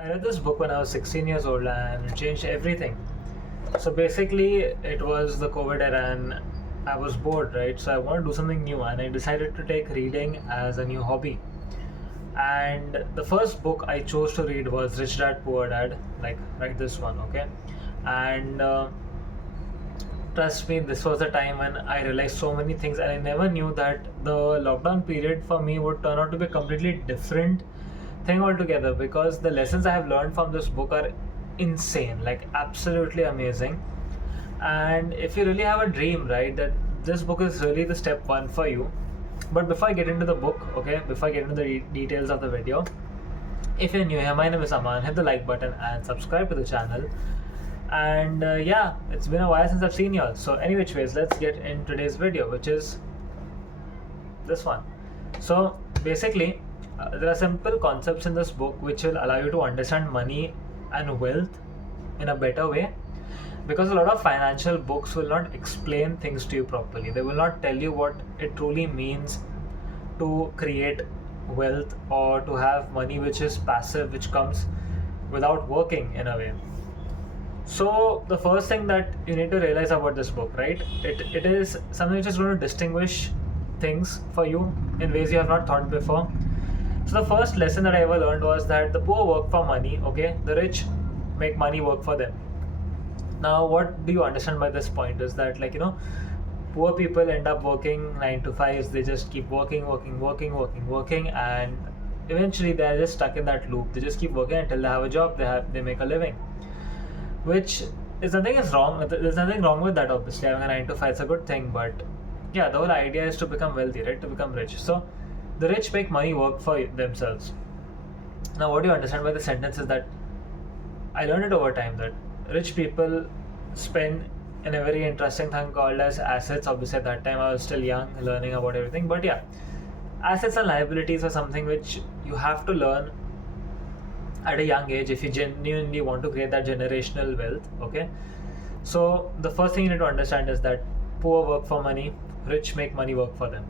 I read this book when I was 16 years old and it changed everything. So basically, it was the COVID era and I was bored, right? So I wanted to do something new and I decided to take reading as a new hobby. And the first book I chose to read was Rich Dad Poor Dad, like this one, okay? And trust me, this was a time when I realized so many things, and I never knew that the lockdown period for me would turn out to be a completely different thing altogether, because the lessons I have learned from this book are insane, like absolutely amazing. And if you really have a dream, right, that this book is really the step one for you. But before I get into the book, okay, before I get into the details of the video, if you're new here, my name is Aman. Hit the like button and subscribe to the channel. And yeah, it's been a while since I've seen y'all. So, any which ways, let's get in today's video, which is this one. So, basically, there are simple concepts in this book which will allow you to understand money and wealth in a better way, because a lot of financial books will not explain things to you properly. They will not tell you what it truly means to create wealth or to have money which is passive, which comes without working in a way. So the first thing that you need to realize about this book, right? It is something which is going to distinguish things for you in ways you have not thought before. So the first lesson that I ever learned was that the poor work for money, okay? The rich make money work for them. Now, what do you understand by this point is that, poor people end up working 9 to 5s. They just keep working, and eventually they are just stuck in that loop. They just keep working until they have a job, they make a living, which is nothing is wrong. There's nothing wrong with that. Obviously, having a 9 to 5 is a good thing, but yeah, the whole idea is to become wealthy, right? To become rich. So the rich make money work for themselves. Now, what do you understand by the sentence is that I learned it over time that rich people spend in a very interesting thing called as assets. Obviously, at that time I was still young, learning about everything. But yeah, assets and liabilities are something which you have to learn at a young age if you genuinely want to create that generational wealth. Okay, so the first thing you need to understand is that poor work for money, rich make money work for them.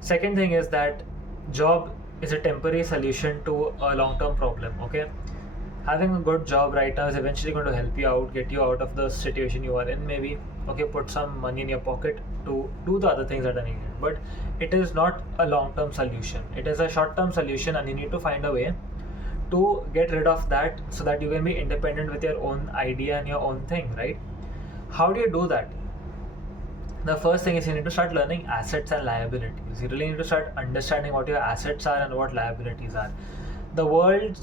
Second thing is that job is a temporary solution to a long-term problem. Okay, having a good job right now is eventually going to help you out, get you out of the situation you are in, maybe, okay, put some money in your pocket to do the other things that are needed. But it is not a long-term solution. It is a short-term solution, and you need to find a way to get rid of that so that you can be independent with your own idea and your own thing, right? How do you do that? The first thing is you need to start learning assets and liabilities. You really need to start understanding what your assets are and what liabilities are. The world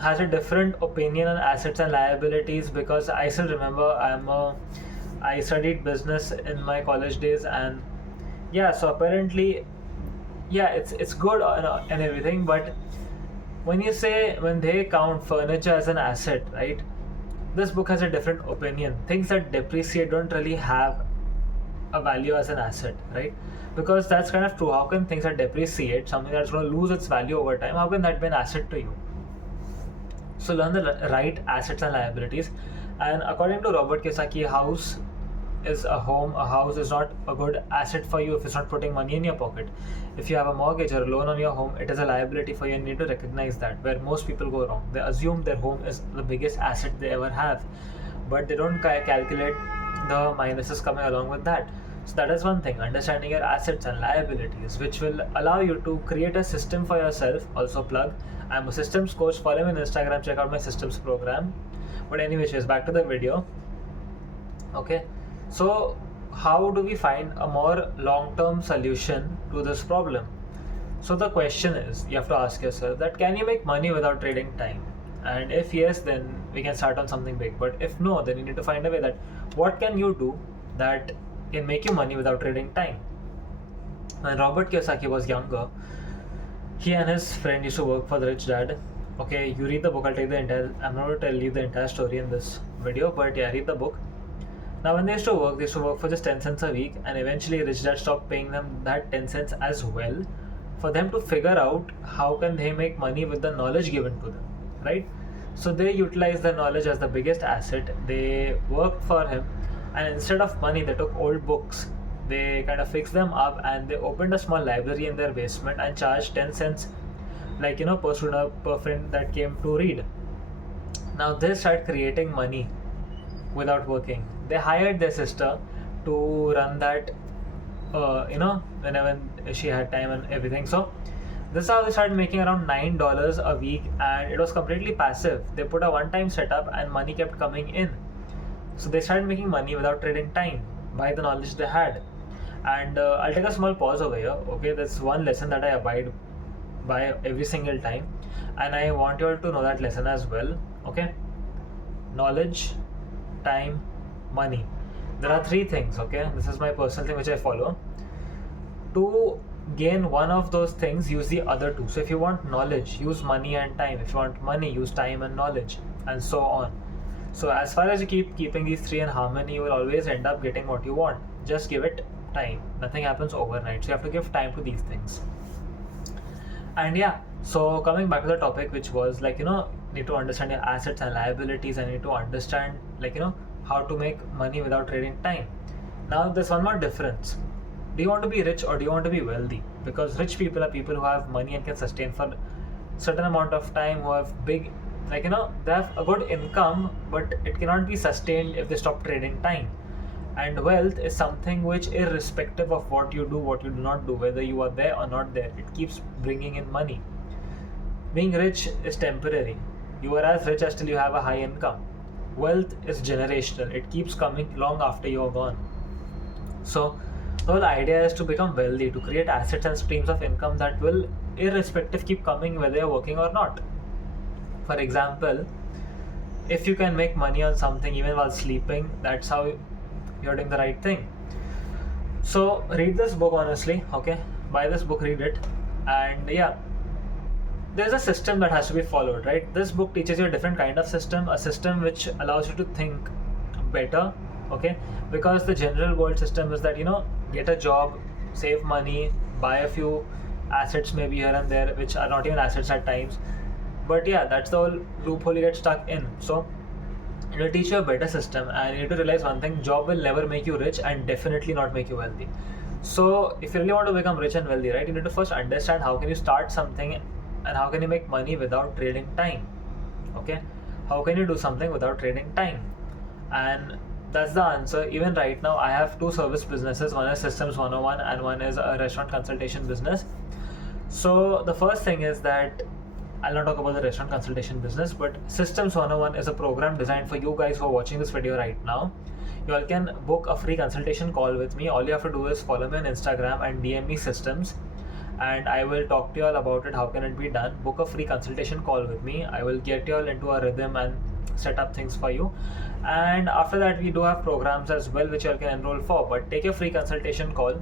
has a different opinion on assets and liabilities, because I still remember I studied business in my college days, and yeah, so apparently, yeah, it's good and everything, but when they count furniture as an asset, right? This book has a different opinion. Things that depreciate don't really have a value as an asset, right? Because that's kind of true. How can things that depreciate, something that's going to lose its value over time, how can that be an asset to you? So learn the right assets and liabilities. And according to Robert Kiyosaki, house is a home. A house is not a good asset for you if it's not putting money in your pocket. If you have a mortgage or a loan on your home, it is a liability for you, and you need to recognize that. Where most people go wrong, they assume their home is the biggest asset they ever have, but they don't calculate the minuses coming along with that. So that is one thing, understanding your assets and liabilities, which will allow you to create a system for yourself. Also plug, I'm a systems coach. Follow me on Instagram, check out my systems program. But anyways, back to the video. Okay, so how do we find a more long-term solution to this problem? So the question is, you have to ask yourself that, can you make money without trading time? And if yes, then we can start on something big. But if no, then you need to find a way that what can you do that can make you money without trading time. When Robert Kiyosaki was younger, he and his friend used to work for the rich dad. Okay, you read the book. I'm not going to tell you the entire story in this video, but yeah, read the book. Now, when they used to work for just 10 cents a week, and eventually rich dad stopped paying them that 10 cents as well, for them to figure out how can they make money with the knowledge given to them, right? So they utilized the knowledge as the biggest asset. They worked for him, and instead of money, they took old books, they kind of fixed them up, and they opened a small library in their basement and charged 10 cents, per student, per friend that came to read. Now they start creating money without working. They hired their sister to run that, whenever she had time and everything. So this is how they started making around $9 a week, and it was completely passive. They put a one-time setup, and money kept coming in. So they started making money without trading time by the knowledge they had. And I'll take a small pause over here. Okay, there's one lesson that I abide by every single time, and I want you all to know that lesson as well. Okay, knowledge, time, money. There are three things. Okay, this is my personal thing which I follow. To gain one of those things, use the other two. So if you want knowledge, use money and time. If you want money, use time and knowledge, and so on. So as far as you keep keeping these three in harmony, you will always end up getting what you want. Just give it time. Nothing happens overnight. So you have to give time to these things. And yeah, so coming back to the topic, which was like, need to understand your assets and liabilities, and need to understand, how to make money without trading time. Now there's one more difference. Do you want to be rich or do you want to be wealthy? Because rich people are people who have money and can sustain for certain amount of time, who have big, they have a good income, but it cannot be sustained if they stop trading time. And wealth is something which, irrespective of what you do, what you do not do, whether you are there or not there, it keeps bringing in money. Being rich is temporary. You are as rich as till you have a high income. Wealth is generational. It keeps coming long after you are gone. So the whole idea is to become wealthy, to create assets and streams of income that will, irrespective, keep coming whether you're working or not. For example, if you can make money on something even while sleeping, that's how you're doing the right thing. So read this book honestly, okay? Buy this book, read it, and yeah, there's a system that has to be followed, right? This book teaches you a different kind of system, a system which allows you to think better, okay? Because the general world system is that, get a job, save money, buy a few assets maybe here and there, which are not even assets at times. But yeah, that's the whole loophole you get stuck in. So it will teach you a better system, and you need to realize one thing: job will never make you rich and definitely not make you wealthy. So if you really want to become rich and wealthy, right, you need to first understand how can you start something and how can you make money without trading time. Okay, how can you do something without trading time? And that's the answer. Even right now, I have two service businesses. One is Systems 101 and one is a restaurant consultation business. So the first thing is that I'll not talk about the restaurant consultation business, but Systems 101 is a program designed for you guys who are watching this video right now. You all can book a free consultation call with me. All you have to do is follow me on Instagram and DM me Systems, and I will talk to you all about it. How can it be done? Book a free consultation call with me. I will get you all into a rhythm and set up things for you. And after that, we do have programs as well which you all can enroll for. But take your free consultation call.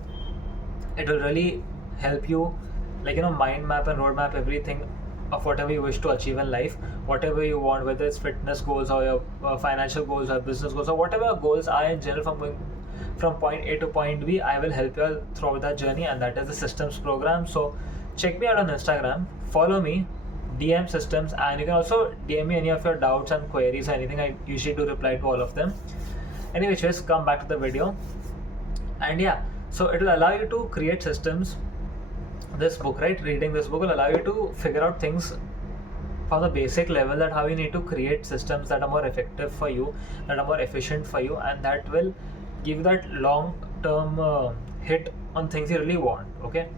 It will really help you, mind map and roadmap everything of whatever you wish to achieve in life, whatever you want, whether it's fitness goals or your financial goals or business goals or whatever your goals are in general, from going from point A to point B. I will help you throughout that journey, and that is the Systems program. So check me out on Instagram, follow me, DM Systems, and you can also DM me any of your doubts and queries or anything. I usually do reply to all of them. Anyway, just come back to the video, and yeah, so it will allow you to create systems. This book, right, reading this book will allow you to figure out things from the basic level, that how you need to create systems that are more effective for you, that are more efficient for you, and that will give you that long term hit on things you really want. Okay,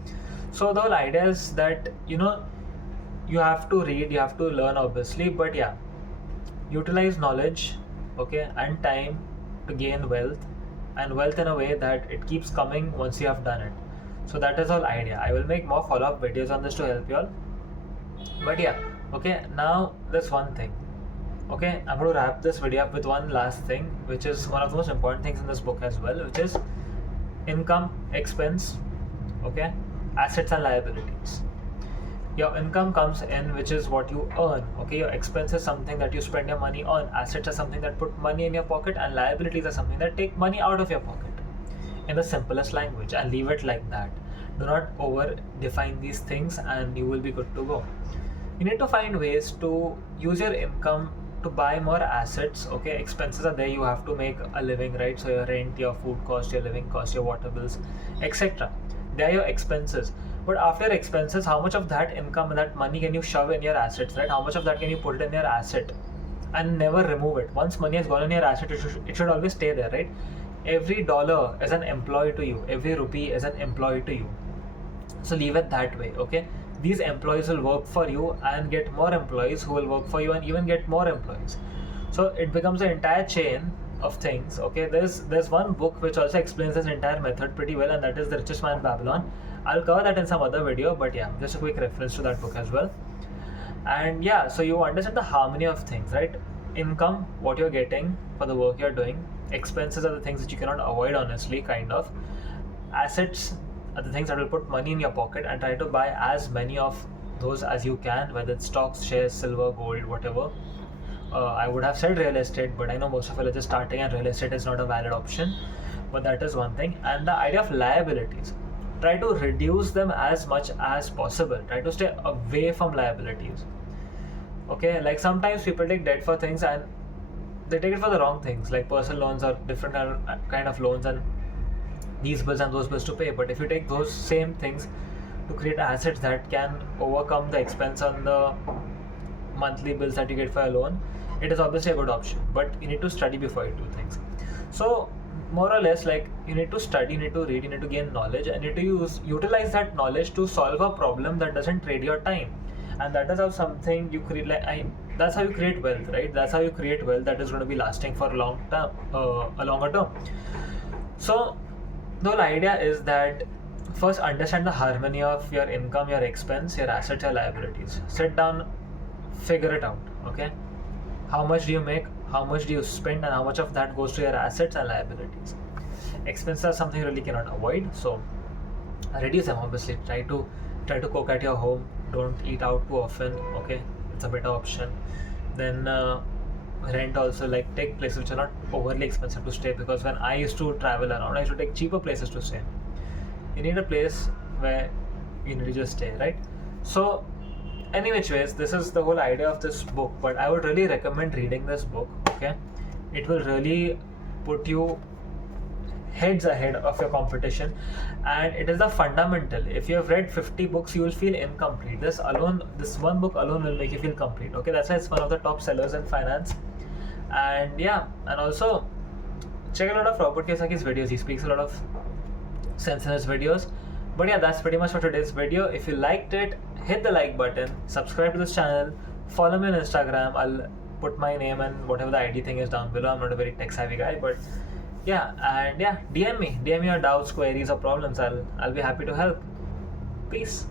so the whole idea is that you have to read, you have to learn obviously, but yeah, utilize knowledge, okay, and time to gain wealth, and wealth in a way that it keeps coming once you have done it. So that is all idea. I will make more follow-up videos on this to help you all. But yeah, okay, now there's one thing. Okay, I'm going to wrap this video up with one last thing, which is one of the most important things in this book as well, which is income, expense, okay, assets and liabilities. Your income comes in, which is what you earn. Okay, your expense is something that you spend your money on. Assets are something that put money in your pocket, and liabilities are something that take money out of your pocket. In the simplest language, and leave it like that. Do not over define these things, and you will be good to go. You need to find ways to use your income to buy more assets. Okay, expenses are there, you have to make a living, right? So your rent, your food cost, your living cost, your water bills, etc. They are your expenses. But after your expenses, how much of that income and that money can you shove in your assets, right? How much of that can you put it in your asset? and never remove it. Once money has gone in your asset, it should always stay there, right? Every dollar is an employee to you, every rupee is an employee to you. So leave it that way, okay? These employees will work for you and get more employees who will work for you and even get more employees. So it becomes an entire chain of things, okay? There's one book which also explains this entire method pretty well, and that is The Richest Man in Babylon. I'll cover that in some other video, but yeah, just a quick reference to that book as well. And yeah, so you understand the harmony of things, right? Income, what you're getting for the work you're doing. Expenses are the things that you cannot avoid, honestly, kind of. Assets are the things that will put money in your pocket, and try to buy as many of those as you can, whether it's stocks, shares, silver, gold, whatever. I would have said real estate, but I know most of you are just starting and real estate is not a valid option, but that is one thing. And the idea of liabilities, try to reduce them as much as possible. Try to stay away from liabilities, okay? Like sometimes people take debt for things and they take it for the wrong things, like personal loans or different kind of loans, and these bills and those bills to pay. But if you take those same things to create assets that can overcome the expense on the monthly bills that you get for a loan, it is obviously a good option. But you need to study before you do things. So more or less, like, you need to study, you need to read, you need to gain knowledge, and you need to utilize that knowledge to solve a problem that doesn't trade your time. And that is how something you create, that's how you create wealth, right? That's how you create wealth that is going to be lasting for a longer term. So the whole idea is that first understand the harmony of your income, your expense, your assets, your liabilities. Sit down, figure it out, okay? How much do you make, how much do you spend, and how much of that goes to your assets and liabilities. Expenses are something you really cannot avoid, so reduce them. Obviously, try to cook at your home. Don't eat out too often, okay? It's a better option. Then rent also, like, take places which are not overly expensive to stay, because when I used to travel around, I used to take cheaper places to stay. You need a place where you need to just stay, right? So any which ways, this is the whole idea of this book, but I would really recommend reading this book, okay? It will really put you heads ahead of your competition, and it is the fundamental. If you have read 50 books, you will feel incomplete. This one book alone will make you feel complete, okay? That's why it's one of the top sellers in finance. And yeah, and also check a lot of Robert Kiyosaki's videos. He speaks a lot of sense in his videos. But yeah, that's pretty much for today's video. If you liked it, hit the like button, subscribe to this channel, follow me on Instagram. I'll put my name and whatever the ID thing is down below. I'm not a very tech savvy guy, but yeah, and yeah, DM me your doubts, queries, or problems. I'll be happy to help. Peace.